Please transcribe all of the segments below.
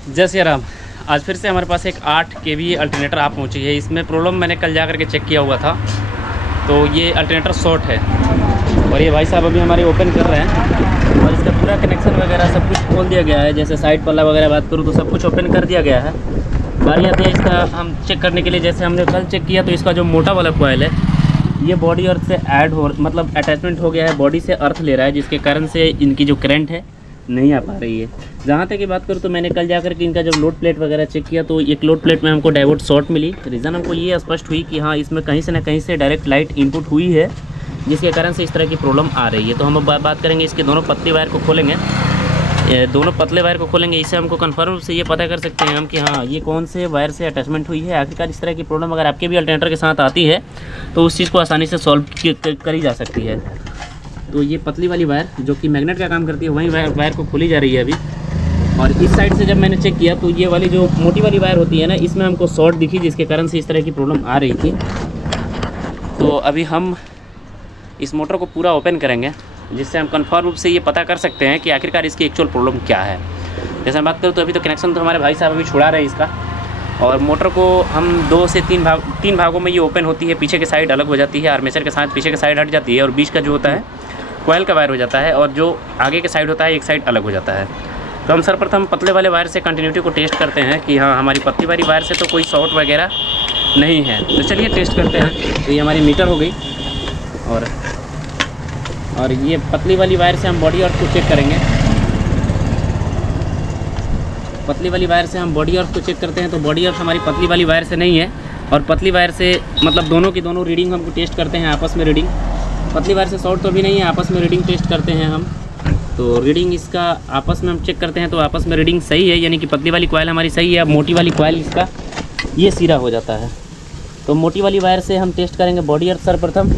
जय श्री राम। आज फिर से हमारे पास एक 8 kVA अल्टरनेटर आप पहुंची है। इसमें प्रॉब्लम मैंने कल जा करके चेक किया हुआ था, तो ये अल्टरनेटर शॉर्ट है और ये भाई साहब अभी हमारे ओपन कर रहे हैं और इसका पूरा कनेक्शन वगैरह सब कुछ खोल दिया गया है। जैसे साइड पल्ला वगैरह बात करूँ तो सब कुछ ओपन कर दिया गया है। बारी आती है इसका हम चेक करने के लिए। जैसे हमने कल चेक किया तो इसका जो मोटा वाला कॉइल है ये बॉडी अर्थ से ऐड हो मतलब अटैचमेंट हो गया है, बॉडी से अर्थ ले रहा है, जिसके कारण से इनकी जो करंट है नहीं आ पा रही है। जहाँ तक की बात करूँ तो मैंने कल जाकर के इनका जब लोड प्लेट वगैरह चेक किया तो एक लोड प्लेट में हमको डायोड शॉर्ट मिली। रीज़न हमको ये स्पष्ट हुई कि हाँ इसमें कहीं से ना कहीं से डायरेक्ट लाइट इनपुट हुई है, जिसके कारण से इस तरह की प्रॉब्लम आ रही है। तो हम अब बात करेंगे इसके दोनों पतली वायर को खोलेंगे, दोनों पतले वायर को खोलेंगे। इससे हमको कन्फर्म से ये पता कर सकते हैं हम कि हाँ ये कौन से वायर से अटैचमेंट हुई है। आखिरकार इस तरह की प्रॉब्लम अगर आपके भी अल्टरनेटर के साथ आती है तो उस चीज़ को आसानी से सॉल्व करी जा सकती है। तो ये पतली वाली वायर जो कि मैग्नेट का काम करती है वही वायर को खोली जा रही है अभी। और इस साइड से जब मैंने चेक किया तो ये वाली जो मोटी वाली वायर होती है ना, इसमें हमको शॉर्ट दिखी, जिसके कारण से इस तरह की प्रॉब्लम आ रही थी। तो अभी हम इस मोटर को पूरा ओपन करेंगे, जिससे हम कन्फर्म रूप से ये पता कर सकते हैं कि आखिरकार इसकी एक्चुअल प्रॉब्लम क्या है। जैसे हम बात करें तो अभी तो कनेक्शन तो हमारे भाई साहब अभी छुड़ा रहे हैं इसका, और मोटर को हम 2 से 3 भागों में ये ओपन होती है। पीछे की साइड अलग हो जाती है, आर्मेचर के साथ पीछे की साइड हट जाती है, और बीच का जो होता है कॉइल का वायर हो जाता है, और जो आगे के साइड होता है एक साइड अलग हो जाता है। तो हम सर्वप्रथम पतले वाले वायर से कंटिन्यूटी को टेस्ट करते हैं कि हाँ हमारी पतली वाली वायर से तो कोई शॉर्ट वगैरह नहीं है। तो चलिए टेस्ट करते हैं। तो ये हमारी मीटर हो गई, और ये पतली वाली वायर से हम बॉडी अर्थ को चेक करेंगे। पतली वाली वायर से हम बॉडी अर्थ को चेक करते हैं तो बॉडी अर्थ हमारी पतली वाली वायर से नहीं है, और पतली वायर से मतलब दोनों की दोनों रीडिंग हमको टेस्ट करते हैं आपस में। रीडिंग पतली वायर से शॉर्ट तो भी नहीं है, आपस में रीडिंग टेस्ट करते हैं हम। तो रीडिंग इसका आपस में हम चेक करते हैं तो आपस में रीडिंग सही है, यानी कि पतली वाली कॉइल हमारी सही है। अब मोटी वाली कॉइल इसका ये सिरा हो जाता है। तो मोटी वाली वायर से हम टेस्ट करेंगे बॉडी अर्थ सर्वप्रथम।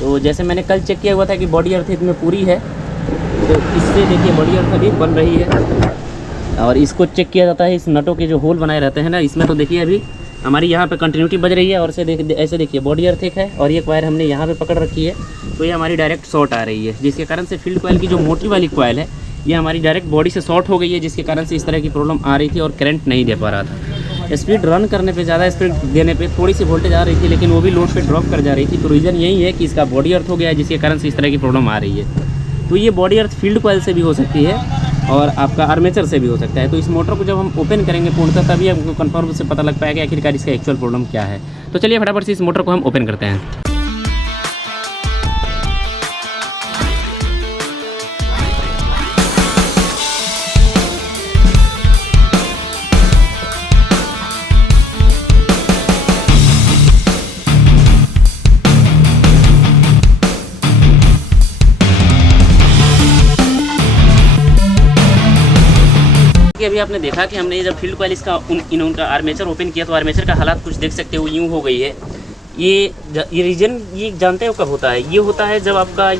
तो जैसे मैंने कल चेक किया हुआ था कि बॉडी अर्थ इसमें पूरी है, तो इससे देखिए बॉडी अर्थ अभी बन रही है। और इसको चेक किया जाता है इस नटों के जो होल बनाए रहते हैं ना, इसमें तो देखिए अभी हमारी यहाँ पे कंटिन्यूटी बज रही है, और ऐसे देखिए बॉडी अर्थ एक है और एक वायर हमने यहाँ पे पकड़ रखी है, तो ये हमारी डायरेक्ट शॉर्ट आ रही है, जिसके कारण से फील्ड कॉइल की जो मोटी वाली कॉइल है ये हमारी डायरेक्ट बॉडी से शॉर्ट हो गई है, जिसके कारण से इस तरह की प्रॉब्लम आ रही थी और करंट नहीं दे पा रहा था। स्पीड रन करने पे ज़्यादा स्पीड देने पे थोड़ी सी वोल्टेज आ रही थी, लेकिन वो भी लोड पे ड्रॉप कर जा रही थी। तो रीज़न यही है कि इसका बॉडी अर्थ हो गया है, जिसके कारण से इस तरह की प्रॉब्लम आ रही है। तो ये बॉडी अर्थ फील्ड कॉइल से भी हो सकती है और आपका आर्मेचर से भी हो सकता है। तो इस मोटर को जब हम ओपन करेंगे पूर्णतः तभी हमको कन्फर्म से पता लग पाएगा आखिरकार इसका एक्चुअल प्रॉब्लम क्या है। तो चलिए फटाफट से इस मोटर को हम ओपन करते हैं। अभी आपने देखा कि हमने जब फील्ड कॉइल इसका उनका आर्मेचर ओपन किया तो आर्मेचर का हालात कुछ देख सकते हो, यूँ हो गई है। ये रीजन ये जानते हो कब होता है? ये होता है जब आपका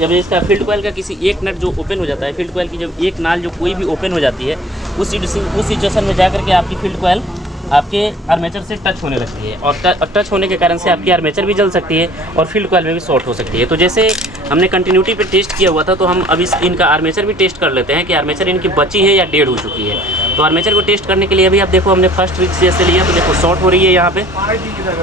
जब इसका फील्ड कॉइल का किसी एक नट जो ओपन हो जाता है, फील्ड कॉइल की जब एक नाल जो कोई भी ओपन हो जाती है, उस सिचुएशन में जाकर के आपकी फील्ड कॉइल आपके आर्मेचर से टच होने लगती है, और टच होने के कारण से आपकी आर्मेचर भी जल सकती है और फील्ड कॉइल में भी शॉर्ट हो सकती है। तो जैसे हमने कंटिन्यूटी पे टेस्ट किया हुआ था, तो हम अभी इनका आर्मेचर भी टेस्ट कर लेते हैं कि आर्मेचर इनकी बची है या डेड हो चुकी है। तो आर्मेचर को टेस्ट करने के लिए अभी आप देखो हमने फर्स्ट रिच से लिया, तो देखो शॉर्ट हो रही है, यहाँ पे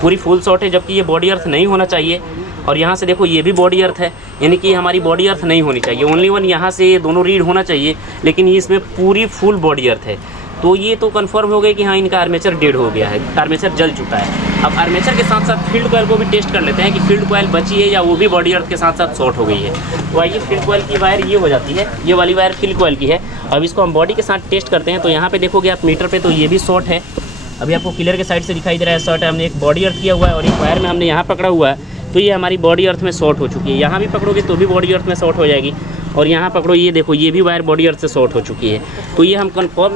पूरी फुल शॉर्ट है, जबकि ये बॉडी अर्थ नहीं होना चाहिए। और यहाँ से देखो ये भी बॉडी अर्थ है, यानी कि हमारी बॉडी अर्थ नहीं होनी चाहिए। ओनली वन यहाँ से दोनों रीड होना चाहिए, लेकिन ये इसमें पूरी फुल बॉडी अर्थ है। तो ये तो कंफर्म हो गई कि हाँ इनका आर्मेचर डेड हो गया है, आर्मेचर जल चुका है। अब आर्मेचर के साथ साथ फील्ड कॉइल को भी टेस्ट कर लेते हैं कि फील्ड कॉइल बची है या वो भी बॉडी अर्थ के साथ साथ शॉर्ट हो गई है। तो आइए फील्ड कॉइल की वायर ये हो जाती है, ये वाली वायर फील्ड कॉइल की है। अब इसको हम बॉडी के साथ टेस्ट करते हैं। तो यहाँ पे देखोगे आप मीटर पे, तो ये भी शॉर्ट है। अभी आपको क्लियर के साइड से दिखाई दे रहा है शॉर्ट है। हमने एक बॉडी अर्थ किया हुआ है और एक वायर में हमने यहाँ पकड़ा हुआ है, तो ये हमारी बॉडी अर्थ में शॉर्ट हो चुकी है। यहाँ भी पकड़ोगे तो भी बॉडी अर्थ में शॉर्ट हो जाएगी, और यहाँ पकड़ो ये देखो ये भी वायर बॉडी अर्थ से शॉर्ट हो चुकी है। तो ये हम कन्फर्म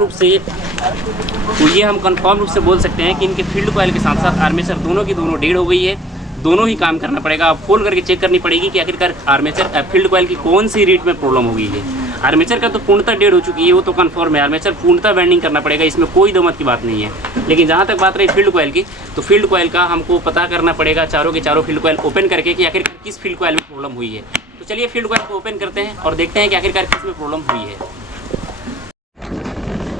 रूप से बोल सकते हैं कि इनके फील्ड कॉइल के साथ साथ आर्मेचर दोनों की दोनों डेड हो गई है। दोनों ही काम करना पड़ेगा, अब खोल करके चेक करनी पड़ेगी कि आखिरकार आर्मेचर फील्ड कॉइल की कौन सी रीड में प्रॉब्लम हो गई है। आर्मेचर का तो पूर्णतः डेड हो चुकी है, वो तो कन्फर्म है। आर्मेचर पूर्णतः वेल्डिंग करना पड़ेगा, इसमें कोई दो मत की बात नहीं है। लेकिन जहाँ तक बात रही फील्ड कॉइल की, तो फील्ड कॉइल का हमको पता करना पड़ेगा चारों के चारों फील्ड कॉइल ओपन करके कि आखिर किस फील्ड कॉइल में प्रॉब्लम हुई है। तो चलिए फील्ड कॉइल को ओपन करते हैं और देखते हैं कि आखिरकार किस में प्रॉब्लम हुई है।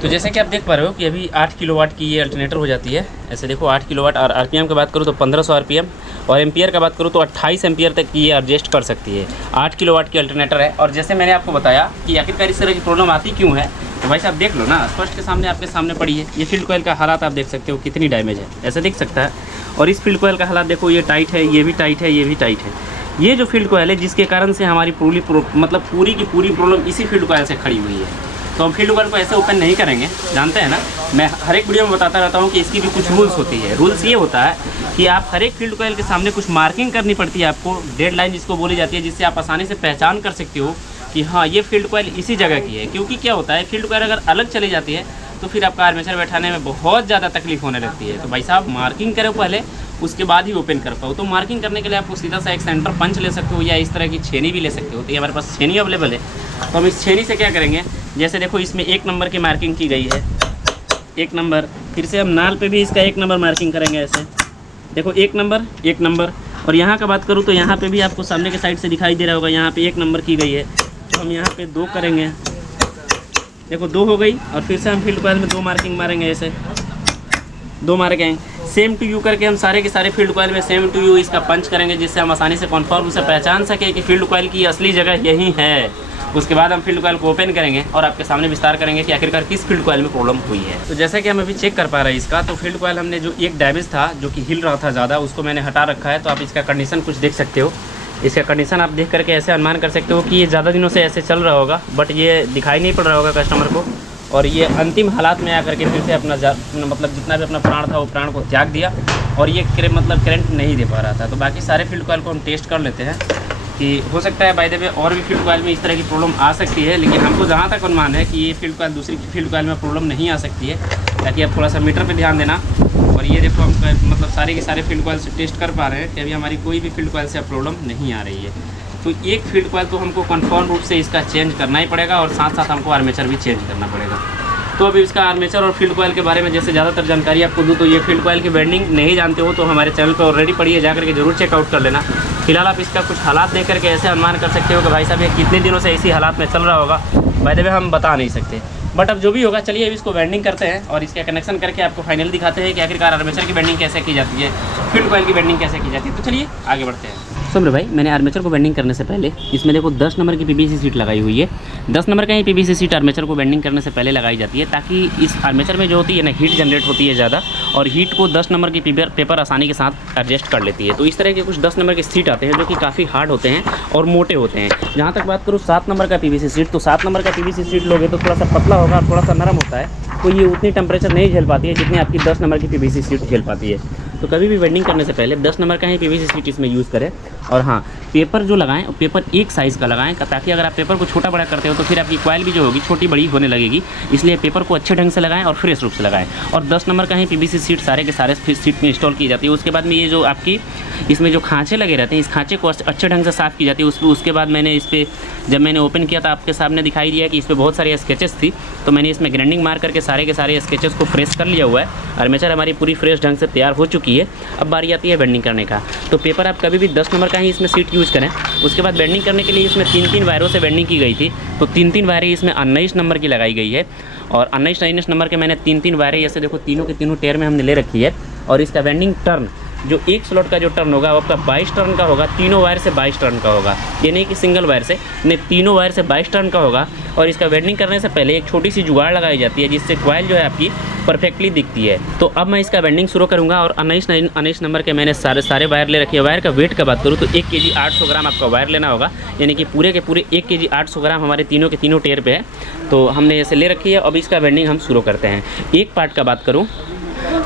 तो जैसे कि आप देख पा रहे हो कि अभी 8 किलोवाट की ये अल्टरनेटर हो जाती है। ऐसे देखो 8 किलोवाट, और आरपीएम की बात करूँ तो 1500 आरपीएम, और एम्पियर का बात करूँ तो 28 एम्पियर तक की ये एडजस्ट कर सकती है। 8 किलोवाट की अल्टरनेटर है। और जैसे मैंने आपको बताया कि आखिरकार इस तरह की प्रॉब्लम आती क्यों है, तो भाई साहब देख लो ना, स्पष्ट के सामने आपके सामने पड़ी है। ये फील्ड कॉइल का हालात आप देख सकते हो कितनी डैमेज है, ऐसे दिख सकता है। और इस फील्ड कॉइल का हालात देखो, ये टाइट है, ये भी टाइट है, ये भी टाइट है। ये जो फील्ड कॉइल है जिसके कारण से हमारी पूरी की पूरी प्रॉब्लम इसी फील्ड कॉइल से खड़ी हुई है। तो हम फील्ड कॉइल को ऐसे ओपन नहीं करेंगे, जानते हैं ना। मैं हर एक वीडियो में बताता रहता हूँ कि इसकी भी कुछ रूल्स होती है। रूल्स ये होता है कि आप हर एक फील्ड कॉइल के सामने कुछ मार्किंग करनी पड़ती है आपको, डेड लाइन जिसको बोली जाती है, जिससे आप आसानी से पहचान कर सकते हो कि हाँ ये फील्ड कॉइल इसी जगह की है। क्योंकि क्या होता है, फील्ड कॉइल अगर अलग चली जाती है तो फिर आपका आर्मेचर बैठाने में बहुत ज़्यादा तकलीफ होने लगती है। तो भाई साहब मार्किंग करो पहले, उसके बाद ही ओपन कर पाओ। तो मार्किंग करने के लिए आपको सीधा सा एक सेंटर पंच ले सकते हो, या इस तरह की छेनी भी ले सकते हो। तो ये हमारे पास छेनी अवेलेबल है। तो हम इस छेनी से क्या करेंगे, जैसे देखो इसमें 1 नंबर की मार्किंग की गई है, 1 नंबर। फिर से हम नाल पे भी इसका 1 नंबर मार्किंग करेंगे। ऐसे देखो 1 नंबर 1 नंबर। और यहाँ का बात करूँ तो यहाँ पे भी आपको सामने के साइड से दिखाई दे रहा होगा, यहाँ पे 1 नंबर की गई है। तो हम यहाँ पे 2 करेंगे, देखो 2 हो गई। और फिर से हम फील्ड कॉइल में 2 मार्किंग मारेंगे, ऐसे 2 मार गए। सेम टू यू करके हम सारे के सारे फील्ड कॉइल में सेम टू यू इसका पंच करेंगे, जिससे हम आसानी से कन्फर्म से पहचान सके कि फील्ड कॉइल की असली जगह यही है। उसके बाद हम फील्ड कॉइल को ओपन करेंगे और आपके सामने विस्तार करेंगे कि आखिरकार किस फील्ड कॉइल में प्रॉब्लम हुई है। तो जैसा कि हम अभी चेक कर पा रहे हैं इसका, तो फील्ड कॉइल हमने जो एक डैमेज था जो कि हिल रहा था ज़्यादा, उसको मैंने हटा रखा है। तो आप इसका कंडीशन कुछ देख सकते हो। इसका कंडीशन आप देख करके ऐसे अनुमान कर सकते हो कि ये ज़्यादा दिनों से ऐसे चल रहा होगा, बट ये दिखाई नहीं पड़ रहा होगा कस्टमर को। और ये अंतिम हालात में आकर के फिर से अपना मतलब जितना भी अपना प्राण था वो प्राण को त्याग दिया, और ये करंट नहीं दे पा रहा था। तो बाकी सारे फील्ड कॉइल को हम टेस्ट कर लेते हैं कि हो सकता है बाय द वे और भी फील्ड कॉइल में इस तरह की प्रॉब्लम आ सकती है। लेकिन हमको जहाँ तक अनुमान है कि ये फील्ड कॉइल दूसरी फील्ड कॉइल में प्रॉब्लम नहीं आ सकती है। ताकि आप थोड़ा सा मीटर पर ध्यान देना। और ये देखो हम मतलब सारे के सारे फील्ड कॉइल से टेस्ट कर पा रहे हैं कि अभी हमारी कोई भी फील्ड कॉइल से प्रॉब्लम नहीं आ रही है। तो एक फील्ड कॉइल तो हमको कन्फर्म रूप से इसका चेंज करना ही पड़ेगा, और साथ साथ हमको आर्मेचर भी चेंज करना पड़ेगा। तो अभी इसका आर्मेचर और फील्ड कॉइल के बारे में जैसे ज़्यादातर जानकारी आपको दूँ, तो ये फील्ड कॉइल की वेल्डिंग नहीं जानते हो तो हमारे चैनल पर ऑलरेडी पड़ी है, जाकर के जरूर चेकआउट कर लेना। फिलहाल आप इसका कुछ हालात देख करके ऐसे अनुमान कर सकते हो कि भाई साहब ये कितने दिनों से इसी हालात में चल रहा होगा। बाय द वे हम बता नहीं सकते, बट अब जो भी होगा चलिए अभी इसको वेल्डिंग करते हैं और इसका कनेक्शन करके आपको फाइनल दिखाते हैं कि आखिरकार आर्मेचर की वेल्डिंग कैसे की जाती है, फील्ड कॉइल की वेल्डिंग कैसे की जाती है। तो चलिए आगे बढ़ते हैं। समझ भाई, मैंने आर्मेचर को वेल्डिंग करने से पहले इसमें देखो 10 नंबर की पीवीसी सीट लगाई हुई है। 10 नंबर का ही पीवीसी सीट आर्मेचर को वेल्डिंग करने से पहले लगाई जाती है, ताकि इस आर्मेचर में जो होती है ना हीट जनरेट होती है ज़्यादा, और हीट को 10 नंबर की पेपर आसानी के साथ एडजस्ट कर लेती है। तो इस तरह के कुछ 10 नंबर के सीट आते हैं जो कि काफ़ी हार्ड होते हैं और मोटे होते हैं। जहाँ तक बात करूँ 7 नंबर का पीवीसी सीट, तो 7 नंबर का पीवीसी सीट लोगे तो थोड़ा सा पतला होगा और थोड़ा सा नरम होता है, तो ये उतनी टेम्परेचर नहीं झेल पाती है जितनी आपकी 10 नंबर की पीवीसी सीट झेल पाती है। तो कभी भी वेल्डिंग करने से पहले 10 नंबर का ही पीवीसी सीट इसमें यूज़ करें। और हाँ, पेपर जो लगाएं पेपर एक साइज़ का लगाएं, ताकि अगर आप पेपर को छोटा बड़ा करते हो तो फिर आपकी कॉइल भी जो होगी छोटी बड़ी होने लगेगी। इसलिए पेपर को अच्छे ढंग से लगाएं और फ्रेश रूप से लगाएं। और 10 नंबर का ही पीवीसी सीट सारे के सारे सीट में इंस्टॉल की जाती है। उसके बाद में ये जो आपकी इसमें जो खाँचे लगे रहते हैं, इस खाँचे को अच्छे ढंग से साफ़ की जाती है। उसके बाद मैंने इस पर जब मैंने ओपन किया था आपके सामने दिखाई दिया कि इस पर बहुत सारी स्केचेस थी, तो मैंने इसमें ग्राइंडिंग मार करके सारे के सारे स्केचेस को फ्रेश कर लिया हुआ है। आर्मेचर हमारी पूरी फ्रेश ढंग से तैयार हो चुकी है। अब बारी आती है वेल्डिंग करने का। तो पेपर आप कभी भी 10 नंबर का ही इसमें सीट यूज़ करें। उसके बाद वेल्डिंग करने के लिए इसमें 3-3 वायरों से वेल्डिंग की गई थी, तो 3-3 वायरें इसमें 19 नंबर की लगाई गई है। और 19 नंबर के मैंने 3-3 वायरें ऐसे देखो तीनों के तीनों टेयर में हमने ले रखी है। और इसका वेल्डिंग टर्न जो एक स्लॉट का जो टर्न होगा वो आपका 22 टर्न का होगा, तीनों वायर से 22 टर्न का होगा। ये नहीं कि सिंगल वायर से, नहीं, तीनों वायर से 22 टर्न का होगा। और इसका वेल्डिंग करने से पहले एक छोटी सी जुगाड़ लगाई जाती है, जिससे कॉइल जो है आपकी परफेक्टली दिखती है। तो अब मैं इसका वेल्डिंग शुरू करूँगा। और 19 नंबर के मैंने सारे वायर ले रखी है। वायर का वेट का बात करूँ तो 1 kg 800 ग्राम आपका वायर लेना होगा, यानी कि पूरे के पूरे 1 kg 800 ग्राम हमारे तीनों के तीनों टेयर पे है। तो हमने ऐसे ले रखी है। अब इसका वेल्डिंग हम शुरू करते हैं। एक पार्ट का बात करूँ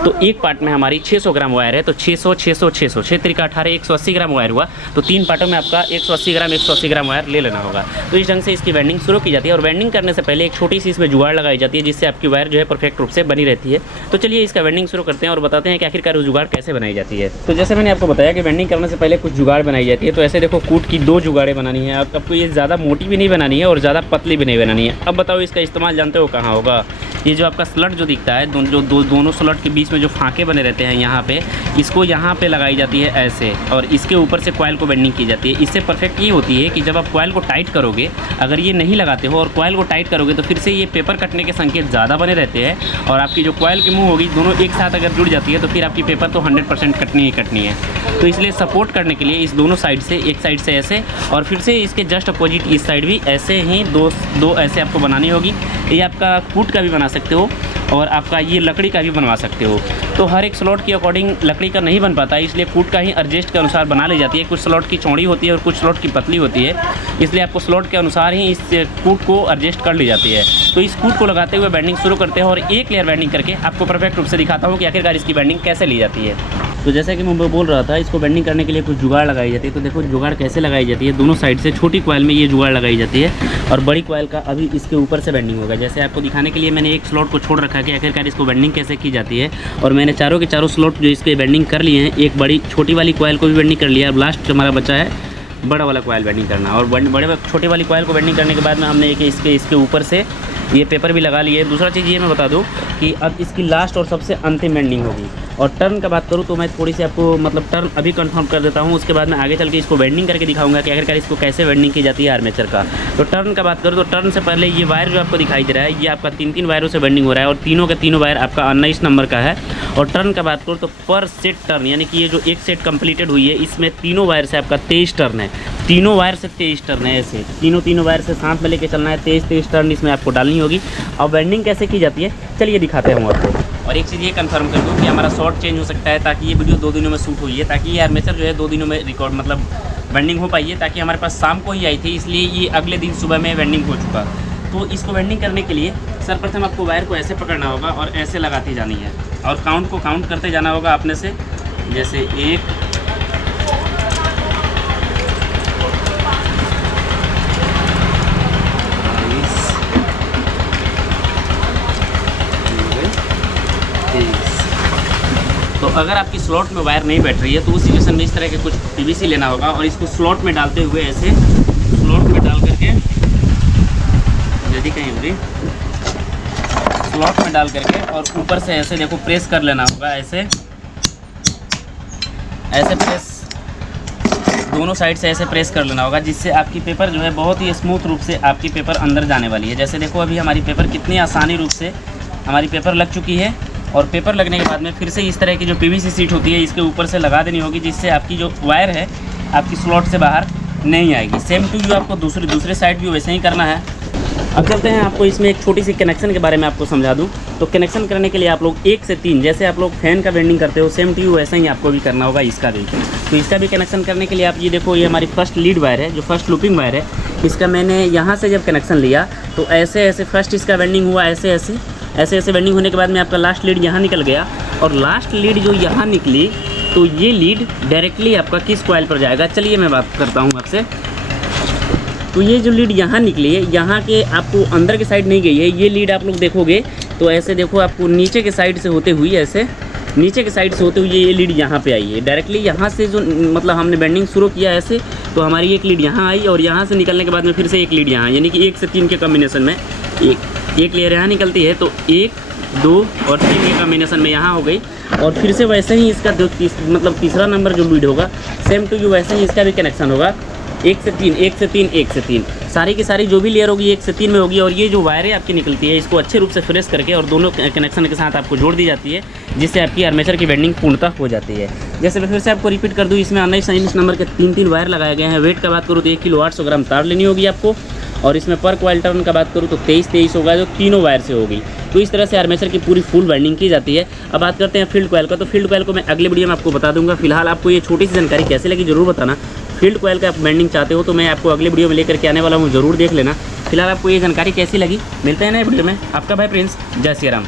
तो एक पार्ट में हमारी 600 ग्राम वायर है, तो 600 600 600 6 3 18 180 ग्राम वायर हुआ। तो 3 पार्टों में आपका 180 ग्राम वायर ले लेना होगा। तो इस ढंग से इसकी वेल्डिंग शुरू की जाती है। और वेल्डिंग करने से पहले एक छोटी सी इसमें जुगाड़ लगाई जाती है, जिससे आपकी वायर जो है परफेक्ट रूप से बनी रहती है। तो चलिए इसका वेल्डिंग शुरू करते हैं और बताते हैं कि आखिरकार वो जुगाड़ कैसे बनाई जाती है। तो जैसे मैंने आपको बताया कि वेल्डिंग करने से पहले कुछ जुगाड़ बनाई जाती है। तो ऐसे देखो कूट की 2 जुगाड़ें बनानी है आपको। ये ज़्यादा मोटी भी नहीं बनानी है और ज़्यादा पतली भी नहीं बनानी है। अब बताओ इसका इस्तेमाल जानते हो कहाँ होगा? ये जो आपका स्लट जो दिखता है, जो दोनों स्लट के बीच इसमें जो फाँके बने रहते हैं यहाँ पे, इसको यहाँ पे लगाई जाती है ऐसे, और इसके ऊपर से कॉइल को बेंडिंग की जाती है। इससे परफेक्ट ये होती है कि जब आप कॉइल को टाइट करोगे, अगर ये नहीं लगाते हो और कॉइल को टाइट करोगे तो फिर से ये पेपर कटने के संकेत ज़्यादा बने रहते हैं, और आपकी जो कॉइल की मुँह होगी दोनों एक साथ अगर जुड़ जाती है तो फिर आपकी पेपर तो 100% कटनी ही कटनी है। तो इसलिए सपोर्ट करने के लिए इस दोनों साइड से, एक साइड से ऐसे और फिर से इसके जस्ट अपोजिट इस साइड भी ऐसे ही दो ऐसे आपको बनानी होगी। ये आपका कूट का भी बना सकते हो और आपका ये लकड़ी का भी बनवा सकते हो। तो हर एक स्लॉट के अकॉर्डिंग लकड़ी का नहीं बन पाता है, इसलिए कूट का ही एडजस्ट के अनुसार बना ली जाती है। कुछ स्लॉट की चौड़ी होती है और कुछ स्लॉट की पतली होती है, इसलिए आपको स्लॉट के अनुसार ही इस कूट को एडजस्ट कर ली जाती है। तो इस कूट को लगाते हुए बेंडिंग शुरू करते हैं और एक लेयर बेंडिंग करके आपको परफेक्ट रूप से दिखाता हूँ कि आखिरकार इसकी बेंडिंग कैसे ली जाती है। तो जैसा कि मैं बोल रहा था, इसको बेंडिंग करने के लिए कुछ जुगाड़ लगाई जाती है। तो देखो जुगाड़ कैसे लगाई जाती है, दोनों साइड से छोटी कॉइल में ये जुगाड़ लगाई जाती है और बड़ी कॉइल का अभी इसके ऊपर से बेंडिंग होगा। जैसे आपको दिखाने के लिए मैंने एक स्लॉट को छोड़ रखा है कि आखिरकार इसको बेंडिंग कैसे की जाती है, और मैंने चारों के चारों स्लॉट जो इसके बेंडिंग कर लिए हैं। एक बड़ी छोटी वाली कॉइल को भी बेंडिंग कर लिया। अब लास्ट हमारा बचा है बड़ा वाला कॉइल बेंडिंग करना, और बड़े छोटे वाली कॉइल को बेंडिंग करने के बाद में हमने एक इसके ऊपर से ये पेपर भी लगा लिए। दूसरा चीज़ ये मैं बता दूं कि अब इसकी लास्ट और सबसे अंतिम बेंडिंग होगी। और टर्न का बात करूँ तो मैं थोड़ी सी आपको मतलब टर्न अभी कंफर्म कर देता हूँ, उसके बाद मैं आगे चल के इसको बेंडिंग करके दिखाऊंगा कि आखिरकार इसको कैसे बेंडिंग की जाती है आर्मेचर का। तो टर्न का बात करूँ तो टर्न से पहले ये वायर जो आपको दिखाई दे रहा है, ये आपका 3 वायरों से बेंडिंग हो रहा है और तीनों के तीनों वायर आपका 19 नंबर का है। और टर्न का बात करूँ तो पर सेट टर्न, यानी कि ये जो एक सेट कंप्लीटेड हुई है इसमें तीनों वायर से आपका 23 टर्न है। तीनों वायर से 23 टर्न है, ऐसे तीनों वायर से साथ में लेके चलना है। 23 टर्न इसमें आपको डालनी होगी। अब बेंडिंग कैसे की जाती है चलिए दिखाते हैं आपको। और एक चीज़ ये कंफर्म कर दूँ कि हमारा शॉर्ट चेंज हो सकता है, ताकि ये वीडियो 2 दिनों में शूट हुई है, ताकि ये आर्मेचर जो है 2 दिनों में रिकॉर्ड मतलब बेंडिंग हो पाई है। ताकि हमारे पास शाम को ही आई थी, इसलिए ये अगले दिन सुबह में बेंडिंग हो चुका। तो इसको बेंडिंग करने के लिए सर्वप्रथम आपको वायर को ऐसे पकड़ना होगा और ऐसे लगाती जानी है, और काउंट करते जाना होगा अपने से। जैसे 1 तो अगर आपकी स्लॉट में वायर नहीं बैठ रही है तो उस सिचुएशन में इस तरह के कुछ पीवीसी लेना होगा और इसको स्लॉट में डालते हुए ऐसे स्लॉट में डाल करके, यदि कहीं भी स्लॉट में डाल करके और ऊपर से ऐसे देखो प्रेस कर लेना होगा। ऐसे प्रेस दोनों साइड से ऐसे प्रेस कर लेना होगा, जिससे आपकी पेपर जो है बहुत ही स्मूथ रूप से आपकी पेपर अंदर जाने वाली है। जैसे देखो अभी हमारी पेपर कितनी आसानी रूप से हमारी पेपर लग चुकी है। और पेपर लगने के बाद में फिर से इस तरह की जो पीवीसी सीट होती है इसके ऊपर से लगा देनी होगी, जिससे आपकी जो वायर है आपकी स्लॉट से बाहर नहीं आएगी। सेम टू यू आपको दूसरे साइड भी वैसे ही करना है। अब चलते हैं, आपको इसमें एक छोटी सी कनेक्शन के बारे में आपको समझा दूं। तो कनेक्शन करने के लिए आप लोग 1 से 3, जैसे आप लोग फैन का बेंडिंग करते हो सेम टू यू वैसा ही आपको भी करना होगा इसका भी। तो इसका भी कनेक्शन करने के लिए आप ये देखो, ये हमारी फर्स्ट लीड वायर है, जो फर्स्ट लूपिंग वायर है। इसका मैंने यहाँ से जब कनेक्शन लिया तो ऐसे फर्स्ट इसका बेंडिंग हुआ, ऐसे बेंडिंग होने के बाद में आपका लास्ट लीड यहाँ निकल गया। और लास्ट लीड जो यहाँ निकली तो ये लीड डायरेक्टली आपका किस कॉइल पर जाएगा, चलिए मैं बात करता हूँ आपसे। तो ये जो लीड यहाँ निकली है, यहाँ के आपको अंदर के साइड नहीं गई है। ये लीड आप लोग देखोगे तो ऐसे देखो, आपको नीचे के साइड से होते हुए ये लीड यहाँ पे आई है डायरेक्टली। यहाँ से जो मतलब हमने बेंडिंग शुरू किया ऐसे, तो हमारी एक लीड यहाँ आई और यहाँ से निकलने के बाद में फिर से एक लीड यहाँ, यानी कि 1 से 3 के कॉम्बिनेशन में एक लेयर यहाँ निकलती है। तो 1, 2 और 3 के कॉम्बिनेशन में यहाँ हो गई। और फिर से वैसे ही इसका जो तीसरा नंबर जो लीड होगा सेम टू यू वैसे ही इसका भी कनेक्शन होगा 1 से 3 सारी की सारी जो भी लेयर होगी 1 से 3 में होगी। और ये जो वायरें आपकी निकलती है इसको अच्छे रूप से फ्रेश करके और दोनों कनेक्शन के साथ आपको जोड़ दी जाती है, जिससे आपकी आर्मेचर की बेंडिंग पूर्णतः हो जाती है। जैसे मैं फिर से आपको रिपीट कर दूँ, इसमें 19 नंबर के 3 वायर लगाए गए हैं। वेट का बात करूँ तो 1 किलो 800 ग्राम तार लेनी होगी आपको। और इसमें पर कॉइल टर्न का बात करूँ तो 23 होगा, जो तीनों वायर से होगी। तो इस तरह से आर्मेचर की पूरी फुल वाइंडिंग की जाती है। अब बात करते हैं फील्ड कॉइल का। तो फील्ड कॉइल को मैं अगले वीडियो में आपको बता दूंगा। फिलहाल आपको ये छोटी सी जानकारी कैसे लगी जरूर बताना। फील्ड कॉइल का आप बेंडिंग चाहते हो तो मैं आपको अगले वीडियो में लेकर के आने वाला हूँ, जरूर देख लेना। फिलहाल आपको ये जानकारी कैसी लगी, मिलते हैं नए वीडियो में। आपका भाई प्रिंस, जय श्री राम।